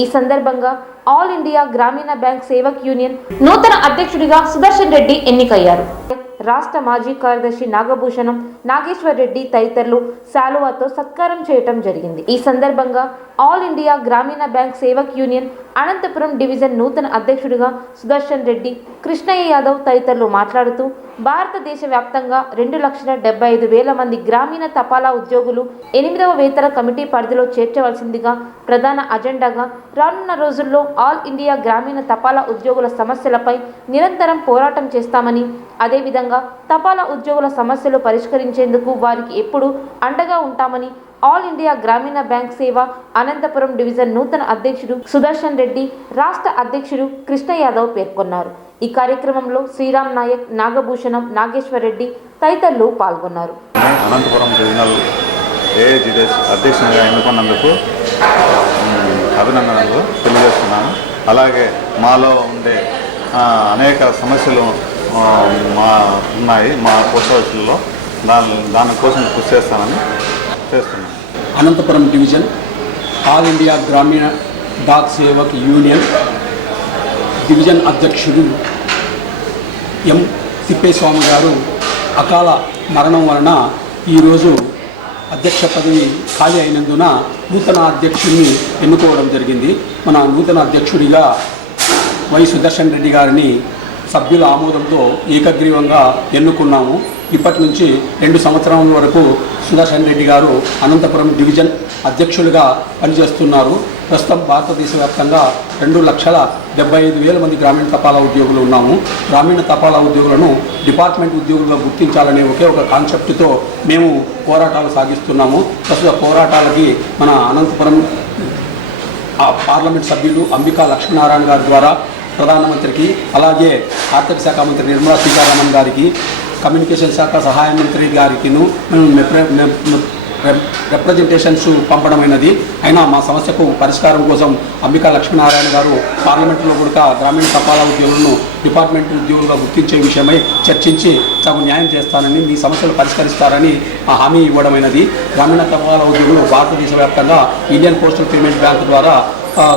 ఈ సందర్భంగా all India Gramin bank Sevak union నూతన అధ్యక్షుడిగా సుదర్శన్ రెడ్డి ఎన్నికయ్యారు. రాష్ట్ర మాజీ కార్యదర్శి నాగభూషణం నాగేశ్వర్ రెడ్డి తదితరులు శాలువాతో సత్కారం చేయటం జరిగింది. ఈ సందర్భంగా all India Gramin bank Sevak union Anantapuram division నూతన అధ్యక్షుడిగా సుదర్శన్ రెడ్డి కృష్ణయ్య యాదవ్ తదితరులు మాట్లాడుతూ భారతదేశ వ్యాప్తంగా రెండు లక్షల డెబ్బై ఐదు వేల మంది గ్రామీణ తపాలా ఉద్యోగులు ఎనిమిదవ వేతన కమిటీ పరిధిలో చేర్చవలసిందిగా ప్రధాన అజెండాగా రానున్న రోజుల్లో ఆల్ ఇండియా గ్రామీణ తపాలా ఉద్యోగుల సమస్యలపై నిరంతరం పోరాటం చేస్తామని అదేవిధంగా తపాలా ఉద్యోగుల సమస్యలు పరిష్కరించేందుకు వారికి ఎప్పుడూ అండగా ఉంటామని ఆల్ ఇండియా గ్రామీణ బ్యాంక్ సేవ అనంతపురం డివిజన్ నూతన అధ్యక్షుడు సుదర్శన్ రెడ్డి రాష్ట్ర అధ్యక్షుడు కృష్ణ యాదవ్ పేర్కొన్నారు. ఈ కార్యక్రమంలో శ్రీరామ్ నాయక్ నాగభూషణం నాగేశ్వర్ రెడ్డి తదితరులు పాల్గొన్నారు. అనంతపురం డివిజనల్ అధ్యక్షునిగా ఎన్నుకున్నందుకు అభినందనలు తెలియజేస్తున్నాను. అలాగే మాలో ఉండే అనేక సమస్యలు మా ఉన్నాయి మా పోస్టులో దాని దానికోసం కృషి చేస్తానని చేస్తున్నాను. Anantapuram division all India Gramin Dak Sevak union division అధ్యక్షుడు ఎం తిప్పేస్వామి గారు అకాల మరణం వలన ఈరోజు అధ్యక్ష పదవి ఖాళీ అయినందున నూతన అధ్యక్షుడిని ఎన్నుకోవడం జరిగింది. మన నూతన అధ్యక్షుడిగా వై సుదర్శన్ రెడ్డి గారిని సభ్యుల ఆమోదంతో ఏకగ్రీవంగా ఎన్నుకున్నాము. ఇప్పటి నుంచి రెండు సంవత్సరాల వరకు సుదర్శన్ రెడ్డి గారు అనంతపురం డివిజన్ అధ్యక్షులుగా పనిచేస్తున్నారు. ప్రస్తుతం భారతదేశ వ్యాప్తంగా రెండు లక్షల డెబ్బై ఐదు వేల మంది గ్రామీణ తపాలా ఉద్యోగులు ఉన్నాము. గ్రామీణ తపాలా ఉద్యోగులను డిపార్ట్మెంట్ ఉద్యోగులుగా గుర్తించాలనే ఒకే ఒక కాన్సెప్ట్తో మేము పోరాటాలు సాగిస్తున్నాము. ప్రస్తుత పోరాటాలకి మన అనంతపురం పార్లమెంట్ సభ్యులు అంబికా లక్ష్మీనారాయణ గారి ద్వారా ప్రధానమంత్రికి అలాగే ఆర్థిక శాఖ మంత్రి నిర్మలా సీతారామన్ గారికి కమ్యూనికేషన్ శాఖ సహాయ మంత్రి గారికిను మేము రిప్రజెంటేషన్స్ పంపడమైనది అయినా మా సమస్యకు పరిష్కారం కోసం అంబికా లక్ష్మీనారాయణ గారు పార్లమెంట్లో కూడా గ్రామీణ తపాలా ఉద్యోగులను డిపార్ట్మెంట్ ఉద్యోగులుగా గుర్తించే విషయమై చర్చించి తాము న్యాయం చేస్తానని మీ సమస్యలు పరిష్కరిస్తారని ఆ హామీ ఇవ్వడమైనది గ్రామీణ తపాలా ఉద్యోగులు భారతదేశ వ్యాప్తంగా ఇండియన్ పోస్టల్ పేమెంట్ బ్యాంక్ ద్వారా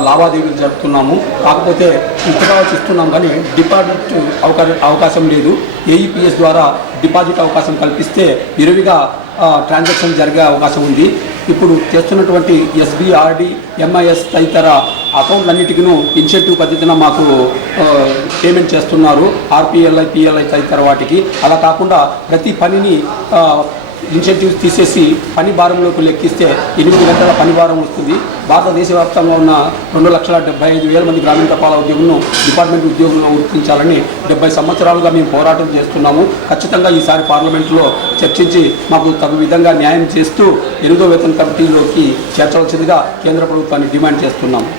లావాదేవీలు జరుపుతున్నాము. కాకపోతే ఇన్స్టాల్స్ ఇస్తున్నాం కానీ డిపాజిట్ అవకాశం అవకాశం లేదు. ఏఈపిఎస్ ద్వారా డిపాజిట్ అవకాశం కల్పిస్తే విరివిగా ట్రాన్సాక్షన్ జరిగే అవకాశం ఉంది. ఇప్పుడు చేస్తున్నటువంటి ఎస్బీఆర్డి ఎంఐఎస్ తదితర అకౌంట్లన్నిటికీ ఇన్సెంటివ్ పద్ధతిన మాకు పేమెంట్ చేస్తున్నారు. ఆర్పిఎల్ఐ పిఎల్ఐ తదితర వాటికి. అలా కాకుండా ప్రతి పనిని ఇన్సెంటివ్స్ తీసేసి పని భారంలోకి లెక్కిస్తే ఎనిమిది గంటల పని భారం వస్తుంది. భారతదేశ వ్యాప్తంగా ఉన్న రెండు లక్షల డెబ్బై ఐదు వేల మంది గ్రామీణ తపాలా ఉద్యోగులను డిపార్ట్మెంట్ ఉద్యోగులను గుర్తించాలని డెబ్బై సంవత్సరాలుగా మేము పోరాటం చేస్తున్నాము. ఖచ్చితంగా ఈసారి పార్లమెంట్లో చర్చించి మాకు తగు విధంగా న్యాయం చేస్తూ ఎనిమిదో వేతన కమిటీలోకి చేర్చవలసిందిగా కేంద్ర ప్రభుత్వాన్ని డిమాండ్ చేస్తున్నాము.